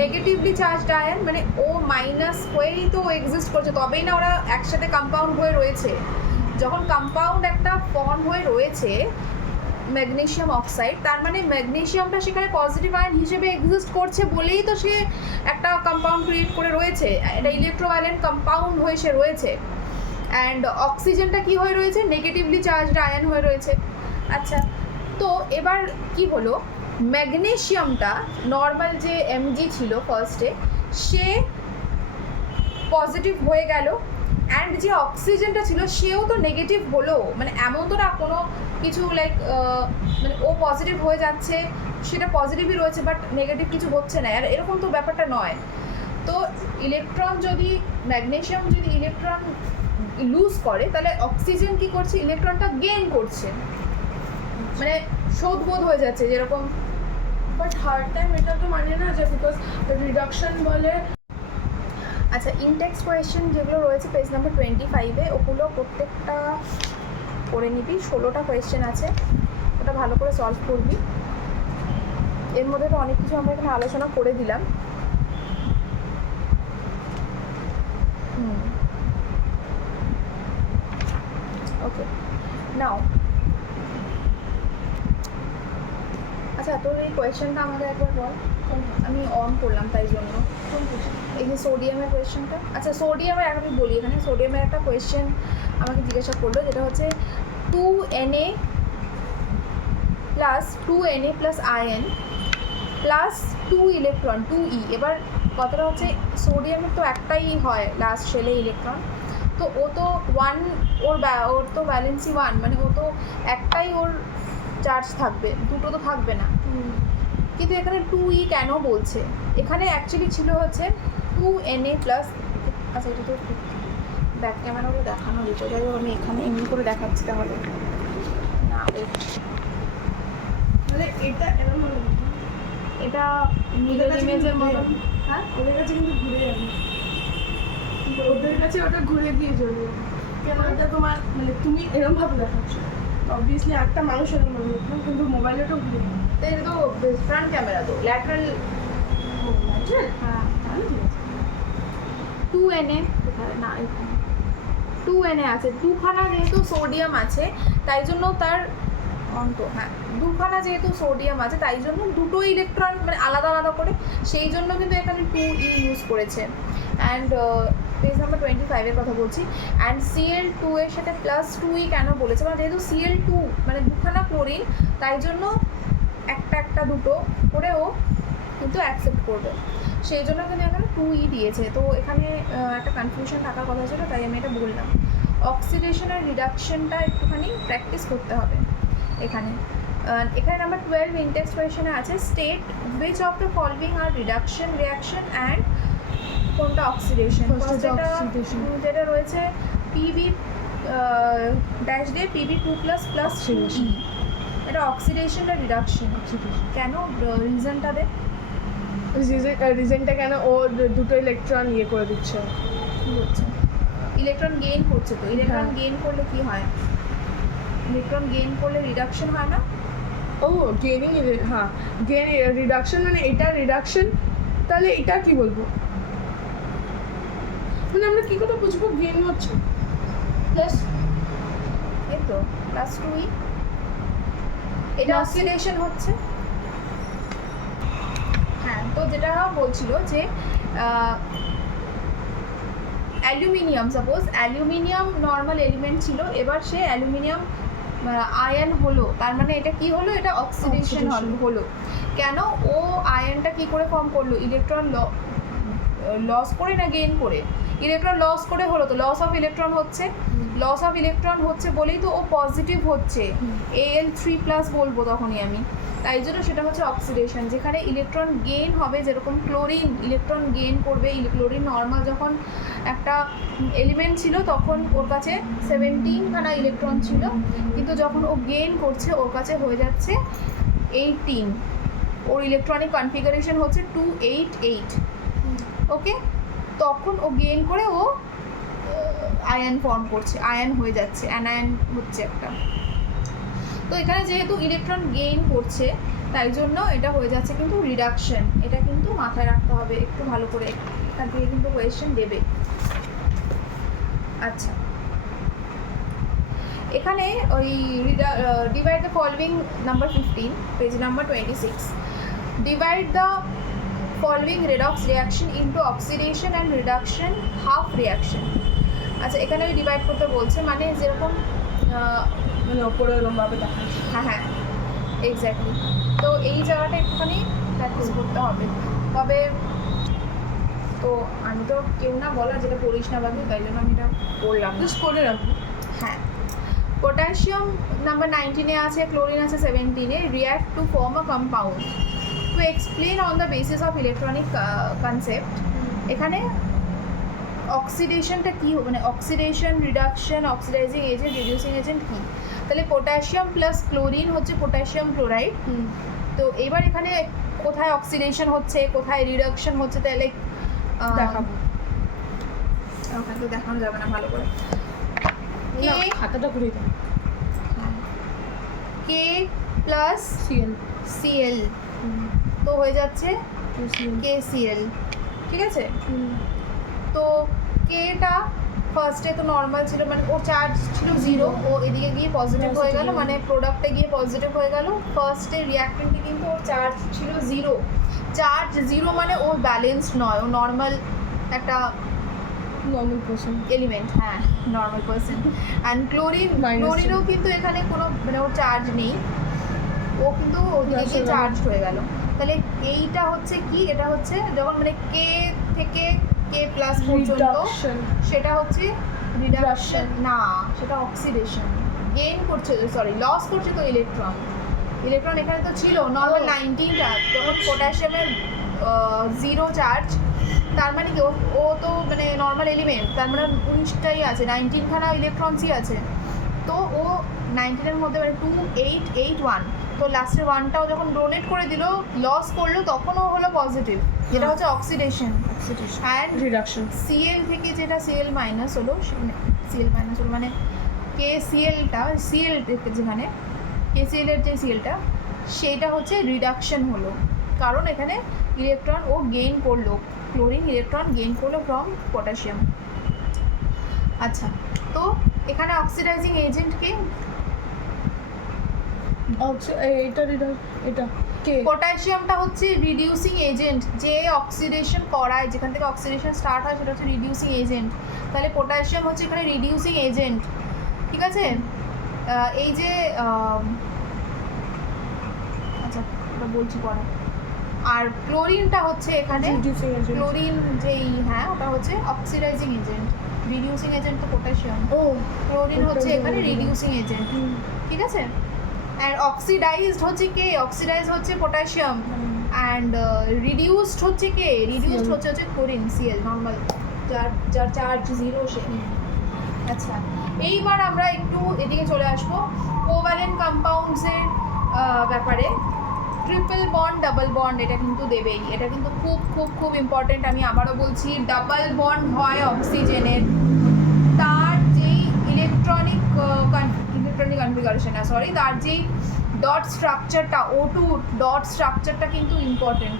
নেগেটিভলি চার্জড আয়ন, মানে ও মাইনাস হয়েই তো এক্সিস্ট করছে, তবেই না ওরা একসাথে কম্পাউন্ড হয়ে রয়েছে। যখন কম্পাউন্ড একটা ফর্ম হয়ে রয়েছে ম্যাগনেশিয়াম অক্সাইড, তার মানে ম্যাগনেশিয়ামটা সেখানে পজিটিভ আয়ন হিসেবে এক্সিস্ট করছে বলেই তো সে একটা কম্পাউন্ড ক্রিয়েট করে রয়েছে, এটা ইলেকট্রোভ্যালেন্ট কম্পাউন্ড হয়ে সে রয়েছে, অ্যান্ড অক্সিজেনটা কি হয়ে রয়েছে, নেগেটিভলি চার্জড আয়ন হয়ে রয়েছে। আচ্ছা, তো এবার কি হলো, ম্যাগনেশিয়ামটা নর্মাল যে এমজি ছিল ফার্স্টে, সে পজিটিভ হয়ে গেল, অ্যান্ড যে অক্সিজেনটা ছিল সেও তো নেগেটিভ হলো, মানে এমন তো না কোনো কিছু লাইক মানে ও পজিটিভ হয়ে যাচ্ছে, সেটা পজিটিভই রয়েছে বাট নেগেটিভ কিছু হচ্ছে না, আর এরকম তো ব্যাপারটা নয়। তো ইলেকট্রন যদি, ম্যাগনেশিয়াম যদি ইলেকট্রন লুজ করে, তাহলে অক্সিজেন কি করছে, ইলেকট্রনটা গেইন করছে, মানে শোধবোধ হয়ে যাচ্ছে যেরকম। বাট হার্ড টাইম এটা তো মানে না যে বিকজ রিডাকশন বলে। আচ্ছা, ইনটেক্সট কোয়েশ্চেন যেগুলো রয়েছে পেজ নাম্বার 25-এ, ওগুলো প্রত্যেকটা করে নিবি, 16টা কোয়েশ্চেন আছে, ওটা ভালো করে সলভ করবি। এর মধ্যে তো অনেক কিছু আমরা এখানে আলোচনা করে দিলাম। ওকে, নাও তোর এই কোয়েশ্চেনটা আমাকে একবার বল। আমি অন করলাম তাই জন্য। এই যে সোডিয়ামের কোয়েশ্চেনটা, আচ্ছা সোডিয়ামের আমি বলি, এখানে সোডিয়ামের একটা কোয়েশ্চেন আমাকে জিজ্ঞাসা করলো, যেটা হচ্ছে 2Na plus 2Na plus ion plus 2 electron 2E। এবার কথাটা হচ্ছে সোডিয়ামের তো একটাই হয় লাস্ট শেলে ইলেকট্রন, তো ও তো ওর তো ভ্যালেন্সি 1, মানে ও তো একটাই ওর চার্জ থাকবে, দুটো তো থাকবে না। কিন্তু এখানে 2E কেন বলছে? এখানে অ্যাকচুয়ালি ছিল হচ্ছে 2Na প্লাস, আচ্ছা এটা তো ব্যাক ক্যামেরাও দেখানো যেত, যাই হোক আমি এখানে এমনি করে দেখাচ্ছি তাহলে। না মানে এটা এরকম হলো না। এটা ওদের কাছে ইমেজের কিন্তু মতন। ঘুরে হ্যাঁ ওদের কাছে কিন্তু ঘুরে যাবে, ওদের কাছে ওটা ঘুরে গিয়ে চলে যাবে। কেন এটা তোমার মানে তুমি এরকম ভাবে দেখাচ্ছ, অবভিয়াসলি একটা মানুষ এরকম ভাবে দেখবে, কিন্তু মোবাইলে তো ঘুরে যাবে। তো এটা তো ফ্রন্ট ক্যামেরা, তো ল্যাটারাল। হ্যাঁ তাহলে ঠিক আছে। 2Na কোথায়? না এখানে 2Na আছে, দুখানা যেহেতু সোডিয়াম আছে তাই জন্য তার অন্ত, হ্যাঁ দুখানা যেহেতু সোডিয়াম আছে তাই জন্য দুটো ইলেকট্রন মানে আলাদা আলাদা করে, সেই জন্য কিন্তু এখানে 2E ইউজ করেছে। অ্যান্ড পেজ নাম্বার 25-এর কথা বলছি। অ্যান্ড Cl2 এর সাথে প্লাস 2E কেন বলেছে? মানে যেহেতু Cl2 মানে দুখানা ক্লোরিন, তাই জন্য একটা দুটো করেও কিন্তু অ্যাকসেপ্ট করবে, সেই জন্য কিন্তু এখানে 2E দিয়েছে। তো এখানে একটা কনফিউশন থাকার কথা ছিল, তাই আমি এটা বললাম। অক্সিডেশন আর রিডাকশনটা একটুখানি প্র্যাকটিস করতে হবে এখানে। এখানে নাম্বার 12 ইনটেক্সট কোয়েশনে আছে, state which of the following R reduction reaction and কোনটা অক্সিডেশন। First এটা oxidation. যেটা রয়েছে PB ড্যাশ দিয়ে PB2 প্লাস প্লাস Oxidation. এটা অক্সিডেশন আর রিডাকশন। কেন? রিজনটা দে। রিজনটা কেন ও দুটো ইলেকট্রন ইয়ে করে দিচ্ছে। কী হচ্ছে? ইলেকট্রন গেইন করছে, তো ইলেকট্রন হ্যাঁ। গেইন করলে কি হয়? ইলেকট্রন গেইন করলে রিডাকশন হয় না? ও গেইনিং, হ্যাঁ গেইন রিডাকশন, মানে এটা রিডাকশন, তাহলে এটা কি বলবো, মানে আমরা কি করে বুঝবো গেইন হচ্ছে? প্লাস এই তো প্লাস 2E, এটা Plus- অক্সিডেশন হচ্ছে। হ্যাঁ, তো যেটা বলছিল যে aluminium, suppose aluminium normal element ছিল, এবার সে অ্যালুমিনিয়াম আয়ন হলো, তার মানে এটা কি হলো? এটা অক্সিডেশন Oxidation. হলো। কেন? ও আয়নটা কি করে ফর্ম করলো? ইলেকট্রন লস করে না গেইন করে? ইলেকট্রন লস করে হলো, তো লস অফ ইলেকট্রন হচ্ছে, লস অফ ইলেকট্রন হচ্ছে বলেই তো ও পজিটিভ হচ্ছে, Al3+ বলবো তখনই আমি, তাই জন্য সেটা হচ্ছে অক্সিডেশন। যেখানে ইলেকট্রন গেইন হবে, যেরকম ক্লোরিন ইলেকট্রন গেইন করবে, ক্লোরিন নর্মাল যখন একটা এলিমেন্ট ছিল তখন ওর কাছে 17খানা ইলেকট্রন ছিল, কিন্তু যখন ও গেইন করছে ওর কাছে হয়ে যাচ্ছে 18, ওর ইলেকট্রনিক কনফিগারেশন হচ্ছে 288। ওকে, তখন ও গেইন করে ও আয়ন ফর্ম করছে, আয়ন হয়ে যাচ্ছে, অ্যানায়ন হচ্ছে একটা। তো এখানে যেহেতু ইলেকট্রন গেইন করছে তাই জন্য এটা হয়ে যাচ্ছে কিন্তু রিডাকশন। এটা কিন্তু মাথায় রাখতে হবে একটু ভালো করে, এখান থেকে কিন্তু কোয়েশ্চেন দেবে। আচ্ছা, এখানে ওই divide the following number 15 page number 26, divide the following redox reaction into oxidation and reduction half reaction। আচ্ছা, এখানে ওই ডিভাইড করতে বলছে, মানে যেরকম মানে ওপরে এরকমভাবে দেখা হ্যাঁ হ্যাঁ এক্স্যাক্টলি। তো এই জায়গাটা একটুখানি প্র্যাকটিস করতে হবে। তবে তো আমি তো কেউ না বলা যেটা পড়িস না বাকি, তাই জন্য আমি এটা বললাম না। জাস্ট করে রাখবো। হ্যাঁ, পটাশিয়াম নাম্বার 19-এ আছে, ক্লোরিন আছে 17-এ, react to form a compound to explain on the basis of electronic concept. এখানে অক্সিডেশনটা কী হবে, মানে oxidation, reduction, oxidizing agent, reducing agent কী? তাহলে পটাশিয়াম প্লাস ক্লোরিন হচ্ছে পটাশিয়াম ক্লোরাইড। তো এবার এখানে কোথায় অক্সিডেশন হচ্ছে, কোথায় রিডাকশন হচ্ছে, তাহলে দেখাবো। ওখানে তো দেখানো যাবে না ভালো করে। না, খাতাটা ঘুরিয়ে দাও। কে প্লাস সিএল সিএল, তো হয়ে যাচ্ছে KCl, ঠিক আছে? তো কেটা ফার্স্টে তো নর্মাল ছিল, মানে ও চার্জ ছিল 0, ও এদিকে গিয়ে পজিটিভ হয়ে গেল, মানে প্রোডাক্টে গিয়ে পজিটিভ হয়ে গেল। ফার্স্টে রিঅ্যাক্টেন্টে কিন্তু ওর চার্জ ছিল 0, চার্জ 0 মানে ও ব্যালেন্সড নয়, ও নর্মাল একটা নর্মাল পার্সন। এলিমেন্ট, হ্যাঁ নর্মাল পার্সন। অ্যান্ড ক্লোরিনও Minus কিন্তু এখানে কোনো মানে ওর চার্জ নেই, ও কিন্তু ওদিকে গিয়ে চার্জ হয়ে গেল। তাহলে এইটা হচ্ছে কি, এটা হচ্ছে যখন মানে কে থেকে কে প্লাস পর্যন্ত, Reduction. সেটা হচ্ছে রিডাকশন না, সেটা অক্সিডেশন। গেইন করছে, সরি লস করছে তো ইলেকট্রন। ইলেকট্রন এখানে তো ছিল নর্মাল 19টা, যখন পটাশিয়ামের 0 চার্জ, তার মানে কি ও তো মানে নর্মাল এলিমেন্ট, তার মানে 19টাই আছে, 19খানা ইলেকট্রনসই আছে। তো ও 19এর মধ্যে মানে 2 8 8 1, তো লাস্টের 1টাও যখন ডোনেট করে দিল, লস করলো, তখন ও হলো পজিটিভ, যেটা হচ্ছে অক্সিডেশন। And reduction. সিএল থেকে যেটা সিএল মাইনাস হলো, সিএল মাইনাস হলো মানে কে সিএলটা, সিএল যেখানে কে সিএলের যে সিএলটা, সেইটা হচ্ছে রিডাকশন হলো, কারণ এখানে ইলেকট্রন ও গেইন করলো, ক্লোরিন ইলেকট্রন গেইন করলো ফ্রম পটাশিয়াম। আচ্ছা, তো এখানে অক্সিডাইজিং এজেন্ট কে? এটা এটা কে? পটাশিয়ামটা হচ্ছে রিডিউসিং এজেন্ট, যে অক্সিডেশন করায়, যেখান থেকে অক্সিডেশন স্টার্ট হয় সেটা হচ্ছে রিডিউসিং এজেন্ট। তাহলে পটাশিয়াম হচ্ছে এখানে রিডিউসিং এজেন্ট, ঠিক আছে? এই যে আচ্ছা ওটা বলছি পরে। আর ক্লোরিনটা হচ্ছে এখানে, Reducing agent. ক্লোরিন যেই, হ্যাঁ ওটা হচ্ছে অক্সিডাইজিং এজেন্ট। রিডিউসিং এজেন্ট তো পটাশিয়াম, ও ক্লোরিন হচ্ছে এখানে Oxidizing রিডিউসিং এজেন্ট, ঠিক আছে? অ্যান্ড অক্সিডাইজড হচ্ছে কে? অক্সিডাইজ হচ্ছে পটাশিয়াম। অ্যান্ড রিডিউসড হচ্ছে কে? রিডিউসড হচ্ছে ক্লোরিন, সিএল নর্মাল, যার যার চার্জ 0 সে। আচ্ছা, এইবার আমরা একটু এদিকে চলে আসবো কোভ্যালেন্ট কম্পাউন্ডসের ব্যাপারে। ট্রিপল বন্ড, ডাবল বন্ড, এটা কিন্তু দেবেই, এটা কিন্তু খুব খুব খুব ইম্পর্টেন্ট। আমি আবারও বলছি, ডাবল বন্ড হয় অক্সিজেনের, তার যেই ইলেকট্রনিক কনফিগারেশন, সরি, তার যেই ডট স্ট্রাকচারটা, O2 ডট স্ট্রাকচারটা কিন্তু ইম্পর্টেন্ট।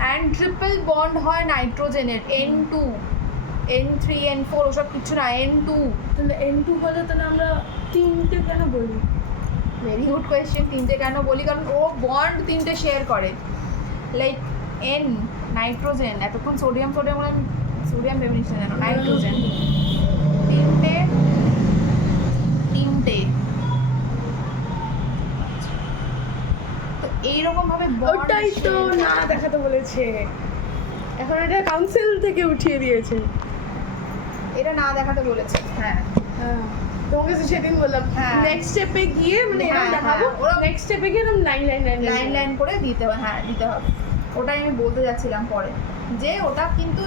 অ্যান্ড ট্রিপল বন্ড হয় নাইট্রোজেনের, N2, N3, N4 ওসব কিছু না, N2। তাহলে N2 বলে তাহলে আমরা 3টে কেন বলি? Very good question. 3টে কেন বলি? কারণ ও বন্ড 3টে শেয়ার করে, লাইক N নাইট্রোজেন, এতক্ষণ সোডিয়াম সোডিয়াম সোডিয়াম ভেবে নিচ্ছে যেন, নাইট্রোজেন, 3টে তো এইরকম ভাবে ওটাই তো না দেখাতে বলেছে, এখন এটা কাউন্সিল থেকে উঠিয়ে দিয়েছে। এটা না দেখাতে বলেছে, হ্যাঁ। তোমাকে তো সেদিন বললাম হ্যাঁ। নেক্সট স্টেপে গিয়ে মানে হ্যাঁ, এরকম দেখাবো, হ্যাঁ, ওরা- নেক্সট স্টেপে গিয়ে এরকম লাইন লাইন লাইন করে দিতে হবে, হ্যাঁ দিতে হবে। ওটাই আমি বলতে যাচ্ছিলাম পরে, যে ওটা কিন্তু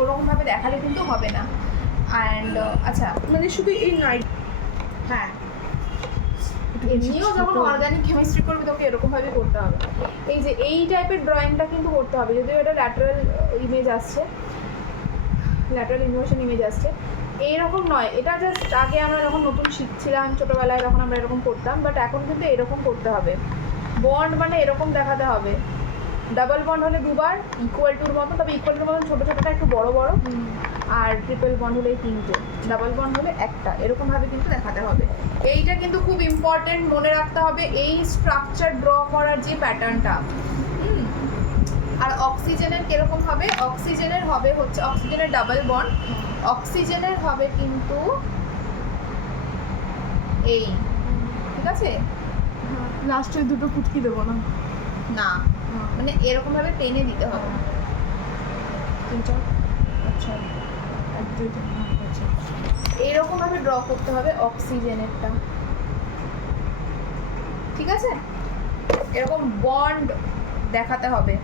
ওরকমভাবে দেখালে কিন্তু হবে না। অ্যান্ড আচ্ছা, মানে শুধু এই নাইট। হ্যাঁ এমনিও যখন অর্গানিক কেমিস্ট্রি করবে তোকে এরকমভাবে করতে হবে। এই যে এই টাইপের ড্রয়িংটা কিন্তু করতে হবে, যদিও এটা ল্যাটারাল ইমেজ আসছে, ল্যাটারাল ইনভার্সন ইমেজ আসছে, এইরকম নয়। এটা জাস্ট আগে আমরা যখন নতুন শিখছিলাম ছোটোবেলায়, তখন আমরা এরকম করতাম, বাট এখন কিন্তু এরকম করতে হবে। বন্ড মানে এরকম দেখাতে হবে। ডাবল বন্ড হলে দুবার ইকুয়াল টুর মতো, তবে ইকুয়াল টুর মতন ছোটো ছোটোটা একটু বড় বড়। আর ট্রিপল বন্ড হলে 3টে, ডাবল বন্ড হলে একটা, এরকমভাবে কিন্তু দেখাতে হবে। এইটা কিন্তু খুব ইম্পর্টেন্ট, মনে রাখতে হবে এই স্ট্রাকচার ড্র করার যে প্যাটার্নটা। আর অক্সিজেনের কিরকম হবে? অক্সিজেনের হবে হচ্ছে, অক্সিজেনের ডাবল বন্ড, অক্সিজেনের হবে কিন্তু এই, ঠিক আছে? লাস্টে দুটো কুটকি দেবো না? না, মানে এরকমভাবে টেনে দিতে হবে। তিনটা, আচ্ছা, 1 2 3 আচ্ছা, এইরকমভাবে ড্র করতে হবে অক্সিজেনেরটা, ঠিক আছে? এরকম বন্ড দেখাতে হবে।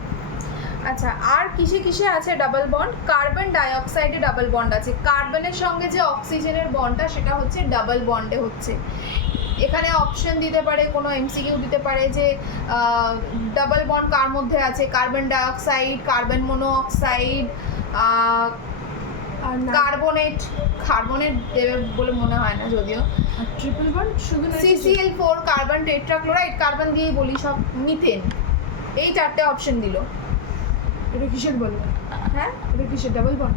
আচ্ছা, আর কিসে কিসে আছে ডাবল বন্ড? কার্বন ডাইঅক্সাইডে ডাবল বন্ড আছে, কার্বনের সঙ্গে যে অক্সিজেনের বন্ডটা সেটা হচ্ছে ডাবল বন্ডে হচ্ছে। এখানে অপশন দিতে পারে, কোনো এমসিকিউ দিতে পারে যে ডাবল বন্ড কার মধ্যে আছে, কার্বন ডাইঅক্সাইড, কার্বন মনোঅক্সাইড, আর কার্বনেট। কার্বনেট দেবে বলে মনে হয় না যদিও। আর ট্রিপল বন্ড শুধু CCl4, কার্বন টেট্রাক্লোরাইড, কার্বন দিয়ে বলি সব, মিথেন। এই 4টে অপশন দিল। এটা কিসের বলবো? হ্যাঁ, এটা কিসের ডাবল বন্ড?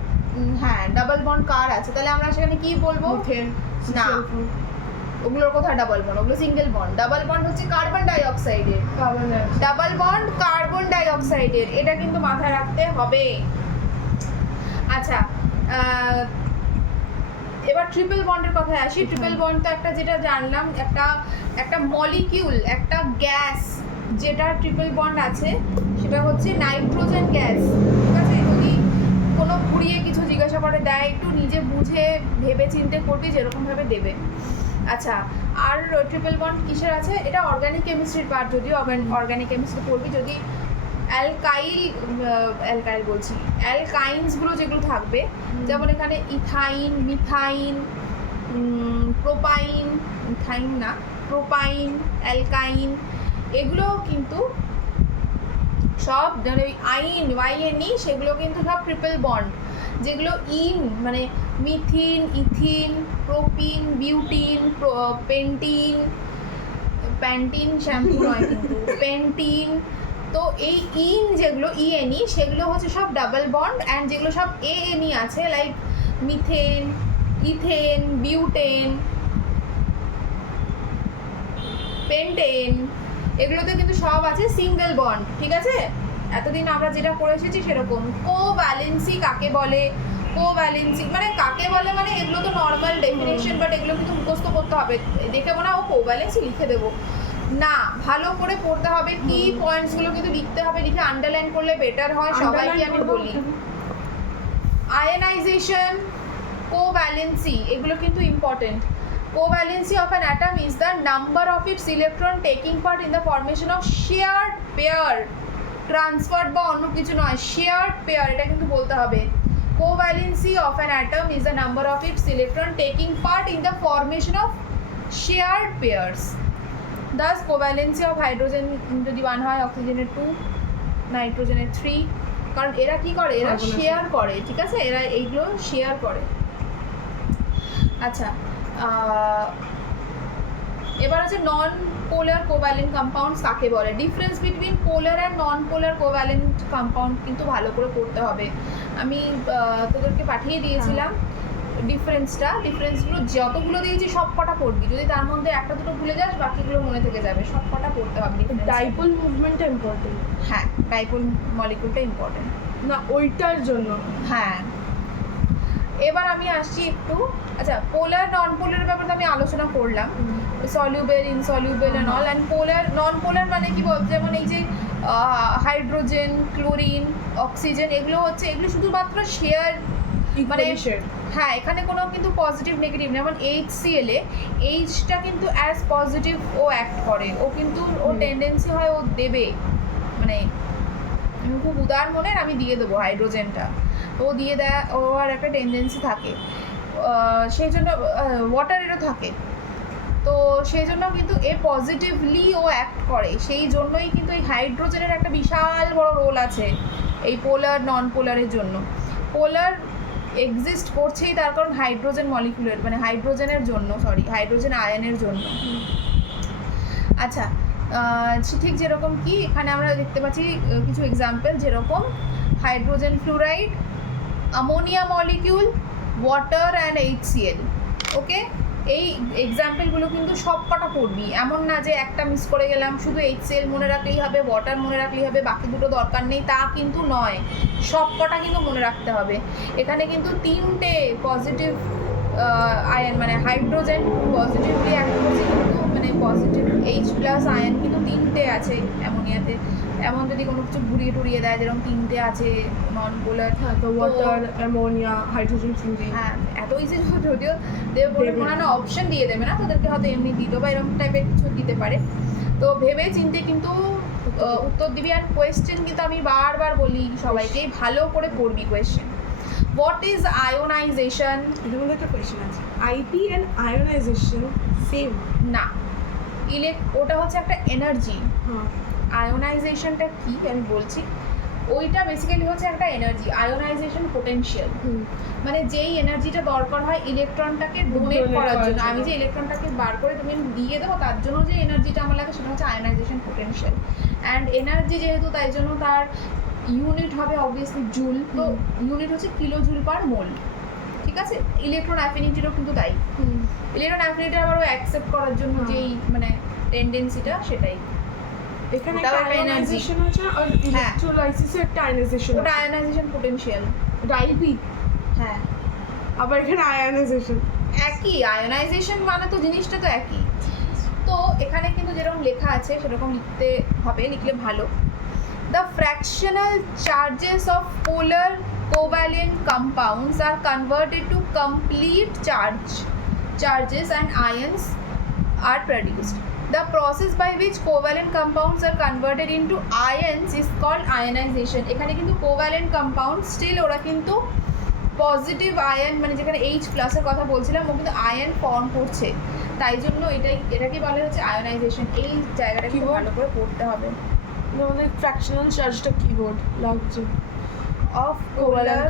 হ্যাঁ ডাবল বন্ড কার আছে, তাহলে আমরা সেখানে কি বলবো? মিথেন, না। ওগুলোর কথা ডাবল বন্ড, ওগুলো সিঙ্গেল বন্ড। ডাবল বন্ড হচ্ছে কার্বন ডাই অক্সাইডের, carbon dioxide. Double bond carbon ডাই অক্সাইডের, এটা কিন্তু মাথায় রাখতে হবে। আচ্ছা এবার ট্রিপল বন্ডের কথায় আসি। ট্রিপল বন্ড তো একটা যেটা জানলাম, একটা মলিকিউল, একটা গ্যাস যেটা ট্রিপল বন্ড আছে সেটা হচ্ছে নাইট্রোজেন গ্যাস। ঠিক আছে, যদি কোনো ঘুরিয়ে কিছু জিজ্ঞাসা করে দেয়, একটু নিজে বুঝে ভেবে চিন্তে করবি যেরকমভাবে দেবে। আচ্ছা, আর ট্রিপল বন্ড কিসের আছে? এটা অর্গানিক কেমিস্ট্রির পার্ট, যদিও অর্গানিক কেমিস্ট্রি পড়বি। যদি অ্যালকাইল বলছি, অ্যালকাইন্সগুলো যেগুলো থাকবে, যেমন এখানে ইথাইন, মিথাইন, প্রোপাইন, মিথাইন না, প্রোপাইন, অ্যালকাইন, এগুলো কিন্তু সব মানে YNE সেগুলো কিন্তু সব ট্রিপল বন্ড। যেগুলো মানে methyne, ethyne, propyne, butyne, pentyne, Pantene shampoo নয় কিন্তু পেন্টিন, তো এই যেগুলো ENE সেগুলো হচ্ছে সব ডাবল বন্ড। অ্যান্ড যেগুলো সব ANE আছে like methane, ethane, butane, pentane, এগুলোতে কিন্তু সব আছে সিঙ্গেল বন্ড। ঠিক আছে, এতদিন আমরা যেটা করে এসেছি সেরকম। কোভ্যালেন্সি কাকে বলে? কোভ্যালেন্সি মানে কাকে বলে মানে এগুলো তো নর্মাল ডেফিনেশন, বাট এগুলো কিন্তু মুখস্থ করতে হবে। দেখে মনে হয় ও কোভ্যালেন্সি লিখে দেবো না, ভালো করে পড়তে হবে। কি পয়েন্টসগুলো কিন্তু লিখতে হবে, লিখে আন্ডারলাইন করলে বেটার হয়। সবাইকে আমি বলি আয়নাইজেশন, কোভ্যালেন্সি এগুলো কিন্তু important. Covalency of an atom is the number of its electron taking part in the formation of shared pair, transferred বা অন্য কিছু নয়, shared pair, এটা কিন্তু বলতে হবে। Covalency of an atom is the number of its electron taking part in the formation of shared pairs. Thus covalency of hydrogen যদি 1 হয়, অক্সিজেনের 2, নাইট্রোজেনের 3, কারণ এরা কি করে? এরা শেয়ার করে। ঠিক আছে, এরা এইগুলো শেয়ার করে। আচ্ছা, এবার আছে নন পোলার কোভ্যালেন্ট কম্পাউন্ডস কাকে বলে? Difference between polar and non polar covalent compound কিন্তু ভালো করে পড়তে হবে। আমি তোদেরকে পাঠিয়ে দিয়েছিলাম ডিফারেন্সগুলো যতগুলো দিয়েছি সব কটা পড়বি। যদি তার মধ্যে একটা দুটো ভুলে যাস বাকিগুলো মনে থেকে যাবে, সব কটা পড়তে হবে। ডাইপোল মুভমেন্টটা ইম্পর্টেন্ট। হ্যাঁ, ডাইপোল মলিকিউলটা ইম্পর্টেন্ট না ওইটার জন্য। হ্যাঁ, এবার আমি আসছি একটু। আচ্ছা, পোলার নন পোলারের ব্যাপারে আমি আলোচনা করলাম, সলিউবেল, ইনসলিউবেল এন্ড অল। অ্যান্ড পোলার নন পোলার মানে কি বল, যেমন এই যে হাইড্রোজেন, ক্লোরিন, অক্সিজেন, এগুলো হচ্ছে এগুলো শুধুমাত্র শেয়ার মানে হ্যাঁ, এখানে কোনো কিন্তু পজিটিভ নেগেটিভ, যেমন HCl এ এইচটা কিন্তু অ্যাজ পজিটিভ ও অ্যাক্ট করে, ও কিন্তু ও টেন্ডেন্সি হয় ও দেবে, মানে খুব উদার মনের আমি দিয়ে দেবো হাইড্রোজেনটা, ও দিয়ে দেয়, ও আর একটা টেন্ডেন্সি থাকে, সেই জন্য ওয়াটারেরও থাকে, তো সেই জন্য কিন্তু এ পজিটিভলি ও অ্যাক্ট করে। সেই জন্যই কিন্তু এই হাইড্রোজেনের একটা বিশাল বড় রোল আছে এই পোলার নন পোলারের জন্য। পোলার এক্সিস্ট করছেই তার কারণ হাইড্রোজেন মলিকুলের মানে হাইড্রোজেনের জন্য, হাইড্রোজেন আয়নের জন্য। আচ্ছা, ঠিক যেরকম কি এখানে আমরা দেখতে পাচ্ছি কিছু এক্সাম্পল, যেরকম hydrogen fluoride, ammonia molecule, water and HCl। ওকে, এই এক্সাম্পলগুলো কিন্তু সব কটা পড়বি, এমন না যে একটা মিস করে গেলাম, শুধু HCl মনে রাখলেই হবে, ওয়াটার মনে রাখলেই হবে, বাকি দুটো দরকার নেই, তা কিন্তু নয়, সব কটা কিন্তু মনে রাখতে হবে। এখানে কিন্তু 3টে পজিটিভ আয়ন মানে হাইড্রোজেন পজিটিভলি অ্যাক্ট করছে, কিন্তু মানে পজিটিভ H+ আয়ন কিন্তু 3টে আছে অ্যামোনিয়াতে। এমন যদি কোনো কিছু ঘুরিয়ে টুরিয়ে দেয়, যেরকম 3টে আছে নন পোলার, তো ওয়াটার, অ্যামোনিয়া, হাইড্রোজেন ফ্লুরিন। হ্যাঁ, এত ইজি যদিও দেবে বলে মনে হয় না, অপশন দিয়ে দেবে না তোদেরকে, হয়তো এমনি দিত বা এরকম টাইপের কিছু দিতে পারে। তো ভেবে চিন্তে কিন্তু উত্তর দিবি। আর কোয়েশ্চেন কিন্তু আমি বারবার বলি সবাইকে, ভালো করে পড়বি কোয়েশ্চেন। What is ionisation? এর মধ্যে একটা কোয়েশ্চেন আছে, আইপি অ্যান্ড আয়োনাইজেশন সেম? না, ওটা হচ্ছে একটা এনার্জি। হ্যাঁ, আয়োনাইজেশনটা কি আমি বলছি, ওইটা বেসিক্যালি হচ্ছে একটা এনার্জি। আয়োনাইজেশন পোটেনশিয়াল, মানে যেই এনার্জিটা দরকার হয় ইলেকট্রনটাকে ডোনেট করার জন্য, আমি যে ইলেকট্রনটাকে বার করে তুমি দিয়ে দেবো তার জন্য যে এনার্জিটা আমার লাগে সেটা হচ্ছে আয়োনাইজেশন পোটেনশিয়াল। অ্যান্ড এনার্জি যেহেতু, তাই জন্য তার ইউনিট হবে অবভিয়াসলি জুল, তো ইউনিট হচ্ছে কিলো জুল পার মোল, ঠিক আছে। ইলেকট্রন অ্যাফিনিটিরও কিন্তু তাই, ইলেকট্রন অ্যাফিনিটি আবার অ্যাকসেপ্ট করার জন্য যেই মানে টেন্ডেন্সিটা সেটাই, এখানে ওটাও একটা একটা energy। আয়োনাইজেশন আছে আর ইলেকট্রোলাইসিসে একটা আয়োনাইজেশন ওটা আছে, আয়নাইজেশন পোটেনশিয়াল। ডাইপি, হ্যাঁ আবার এখানে আয়োনাইজেশন। একই, আয়নাইজেশন মানে তো জিনিসটা তো একই। তো এখানে কিন্তু যেরকম লেখা আছে সেরকম লিখতে হবে, লিখলে ভালো। The fractional charges of polar covalent compounds are converted to complete charges and ions are produced. The process by which covalent compounds are converted into ions is called ionization. এখানে কিন্তু covalent compound still ওরা কিন্তু পজিটিভ আয়ন, মানে যেখানে H প্লাসের কথা বলছিলাম ও কিন্তু আয়ন ফর্ম করছে, তাই জন্য এটাকে বলা হচ্ছে আয়নাইজেশন। এই জায়গাটা কিন্তু ভালো করে পড়তে হবে। আমাদের ফ্র্যাকশনাল চার্জটা কিবোর্ড লাগছে of Covalent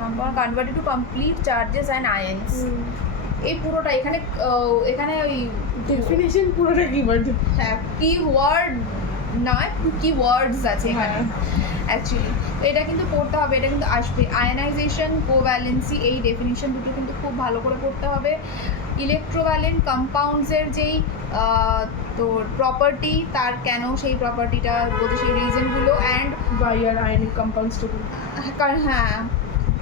compound converted to complete charges and ions। এই পুরোটা এখানে এখানে ওই ডেফিনিশন পুরোটা কিবোর্ড। হ্যাঁ কিওয়ার্ড নয়, কিওয়ার্ডস আছে এখানে অ্যাকচুয়ালি, তো এটা কিন্তু পড়তে হবে, এটা কিন্তু আসবে। আয়নাইজেশন, কোভ্যালেন্সি, এই ডেফিনিশন দুটো কিন্তু খুব ভালো করে পড়তে হবে। ইলেকট্রোভ্যালেন্ট কম্পাউন্ডসের যেই তোর প্রপার্টি, তার কেন সেই প্রপার্টিটা বলতে সেই রিজনগুলো, and why are ionic compounds to হ্যাঁ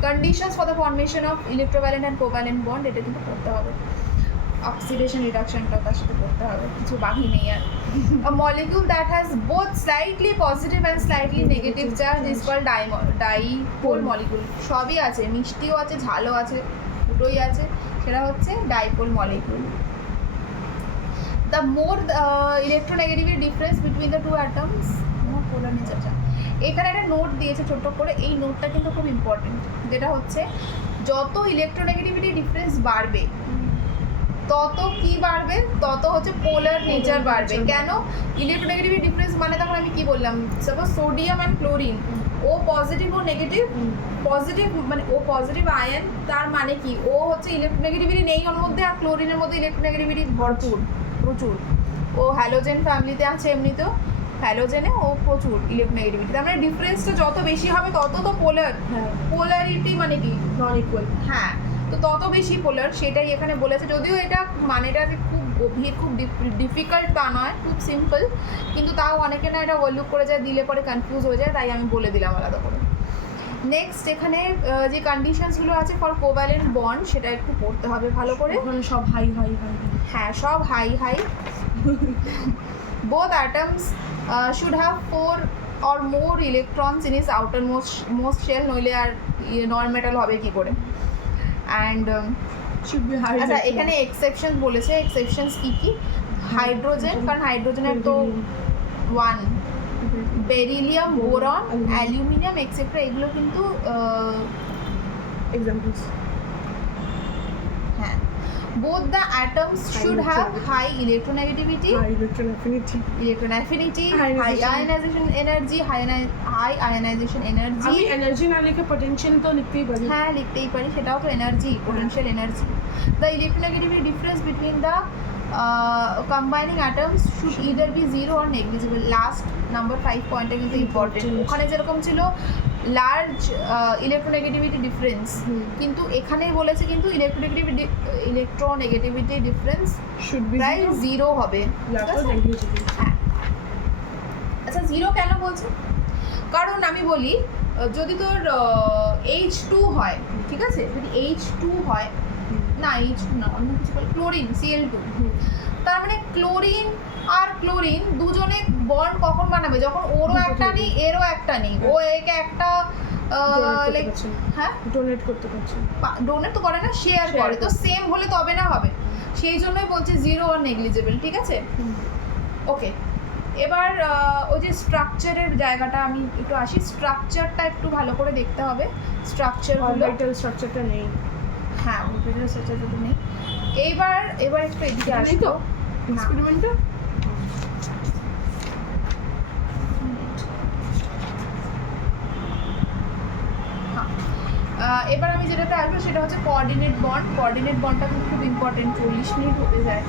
conditions for the formation of electrovalent and covalent bond, এটা কিন্তু পড়তে হবে। অক্সিডেশন রিডাকশনটা তার সাথে পড়তে হবে, কিছু বাকি নেই আর। A molecule that has both slightly positive and slightly negative charge is called dipole molecule। সবই আছে, মিষ্টিও আছে, ঝালও আছে, দুটোই আছে, সেটা হচ্ছে dipole molecule. The more electronegativity difference between the two atoms, more polar nature। এখানে একটা নোট দিয়েছে ছোট্ট করে, এই নোটটা কিন্তু খুব ইম্পর্টেন্ট, যেটা হচ্ছে যত ইলেকট্রোনেগেটিভিটি ডিফারেন্স বাড়বে তত কি বাড়বে, তত হচ্ছে পোলার নেচার বাড়বে। কেন? ইলেকট্রোনেগেটিভিটি ডিফারেন্স মানে তখন আমি কি বললাম, সাপোজ সোডিয়াম অ্যান্ড ক্লোরিন, ও পজিটিভ ও নেগেটিভ, পজিটিভ মানে ও পজিটিভ আয়ন, তার মানে কি ও হচ্ছে ইলেকট্রোনেগেটিভিটি নেই ওর মধ্যে, আর ক্লোরিনের মধ্যে ইলেকট্রোনেগেটিভিটি ভরপুর, প্রচুর। ও হ্যালোজেন ফ্যামিলিতে আছে এমনিতেও, হ্যালোজেনে ও প্রচুর ইলেকট্রোনেগেটিভিটি, তার মানে ডিফারেন্সটা যত বেশি হবে তত তো পোলার, পোলারিটি মানে কি নন ইকুয়াল। হ্যাঁ, তো তত বেশি পোলার, সেটাই এখানে বলেছে। যদিও এটা মানেটা যে খুব গভীর, খুব ডিফিকাল্ট তা নয়, খুব সিম্পল, কিন্তু তাও অনেকে না এটা ওভারলুক করে যায়, দিলে পরে কনফিউজ হয়ে যায়, তাই আমি বলে দিলাম আলাদা করে। নেক্সট এখানে যে কন্ডিশনসগুলো আছে ফর কোভ্যালেন্ট বন্ড, সেটা একটু পড়তে হবে ভালো করে। ওখানে সব হাই হাই হাই। হ্যাঁ, সব high high. both atoms should have 4 or more electrons in its outermost shell, নইলে আর নন মেটাল হবে কি করে। And should be high। আচ্ছা এখানে এক্সেপশনস বলেছে, এক্সেপশনস কি কি? হাইড্রোজেন, কারণ হাইড্রোজেনের তো 1, বেরিলিয়াম, বোরন, অ্যালুমিনিয়াম এক্সেট্রা, এগুলো কিন্তু এক্সাম্পলস। হ্যাঁ, both the atoms should have high electronegativity, high electron affinity, electron affinity, high Ionization। ionization energy, high ionization energy। আমি এনার্জি না লিখে পটেনশিয়াল তো লিখতেই পারি। হ্যাঁ, লিখতেই পারি, সেটাও তো energy, potential energy. The electronegativity difference between the combining atoms should either be 0 or negligible। Last number 5 পয়েন্টটা কিন্তু ইম্পর্টেন্ট। ওখানে যেরকম ছিল লার্জ ইলেকট্রোনেগেটিভিটি ডিফারেন্স, কিন্তু এখানে বলেছে কিন্তু ইলেকট্রোনেগেটিভিটি ডিফারেন্স should be প্রায় 0 হবে। ঠিক আছে? হ্যাঁ, আচ্ছা 0 কেন বলছে? কারণ আমি বলি, যদি তোর H2 হয়, ঠিক আছে, যদি H2 হয়, না H2 না, অন্য কিছু বল, ক্লোরিন Cl2, তার মানে ক্লোরিন আর ক্লোরিন দুজনে বন্ড কখন বানাবে? যখন ওরও একটা নেই এরও একটা নেই, ও একে একটা হ্যাঁ ডোনেট করতে পারছি, ডোনেট তো করে না, শেয়ার করে, তো সেম হলে তবে না হবে, সেই জন্যই বলছে 0 আর নেগলিজেবল। ঠিক আছে, ওকে। এবার ওই যে স্ট্রাকচারের জায়গাটা আমি একটু আসি, স্ট্রাকচারটা একটু ভালো করে দেখতে হবে। স্ট্রাকচারগুলো, অরবিটাল স্ট্রাকচারটা নেই। হ্যাঁ, অরবিটাল স্ট্রাকচারটা নেই। এবার একটু এদিকে নেই আসি তো এক্সপেরিমেন্টটা। এবার আমি যেটাতে আসবো সেটা হচ্ছে কোঅর্ডিনেট বন্ড। কোঅর্ডিনেট বন্ডটা কিন্তু খুব ইম্পর্টেন্ট, 40 মিনিট হতে যায়।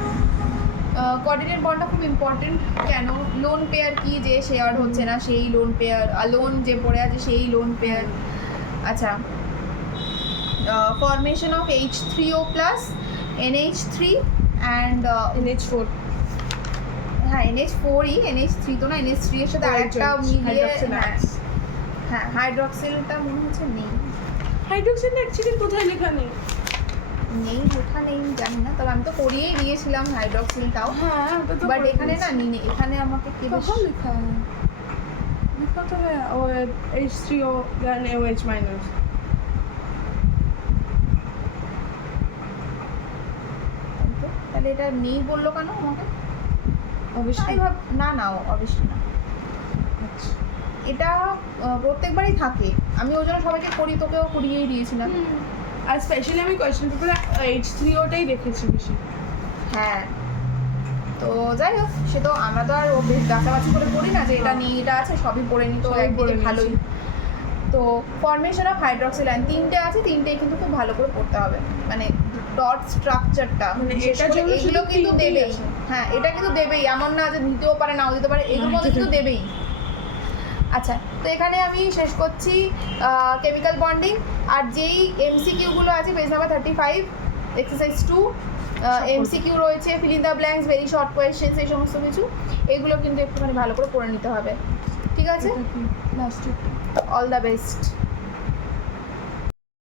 কোঅর্ডিনেট বন্ডটা খুব ইম্পর্টেন্ট। কেন? লোন পেয়ার কি, যে শেয়ার হচ্ছে না সেই লোন পেয়ার, আর লোন যে পড়ে আছে সেই লোন পেয়ার। আচ্ছা, formation of H3O plus NH3 and NH4 হ্যাঁ NH4ই, NH3 তো না, NH3 এর সাথে আরেকটা মিলিয়ে, হ্যাঁ হাইড্রক্সিলটা মনে হচ্ছে নেই, হাইড্রোক্সিল অ্যাকচুয়ালি কোথায় লেখা নেই? ওঠা নেই জানি না, তবে আমি তো করিয়েই দিয়েছিলাম হাইড্রক্সিলটাও, হ্যাঁ ওটা তো বাট এখানে না নেই, এখানে আমাকে কি বেশ कहाँ लिखा है? लिखा तो है और H3O then OH minus। তাহলে এটা নেই বললো কেন আমাকে? অবশ্যই না না অবশ্যই না, আচ্ছা এটা প্রত্যেকবারই থাকে, আমি ওই জন্য সবাইকে করি, তোকেও করিয়েই দিয়েছিলাম। আর স্পেশালি আমি কোয়েশ্চেন পেপারে H3Oটাই দেখেছি বেশি। হ্যাঁ, তো যাই হোক, সে তো আমরা তো আর ও বেশ বাছাবাছি করে পড়ি না যে এটা নেই এটা আছে, সবই পড়ে নিই, তো সবই পড়ে একদিকে নিয়েছি। ভালোই। তো ফর্মেশন অফ হাইড্রক্সিল আয়ন তিনটে আছে, তিনটেই কিন্তু খুব ভালো করে পড়তে হবে, মানে ডট স্ট্রাকচারটা, মানে বিশেষ এটার করে জন্য এগুলো শুধু কিন্তু তিনটেই দেবেই। আছে? হ্যাঁ, এটা কিন্তু দেবেই, এমন না যে নিতেও পারে নাও দিতে পারে, এগুলোর মধ্যে কিন্তু দেবেই। আচ্ছা, তো এখানে আমি শেষ করছি কেমিক্যাল বন্ডিং, আর যেই এমসিকিউগুলো আছে পেজ নাম্বার 35 এক্সারসাইজ 2, এমসিকিউ রয়েছে, fill in the blanks, very short questions, এই সমস্ত কিছু, এগুলো কিন্তু একটুখানি ভালো করে পড়ে নিতে হবে, ঠিক আছে? Last all the best.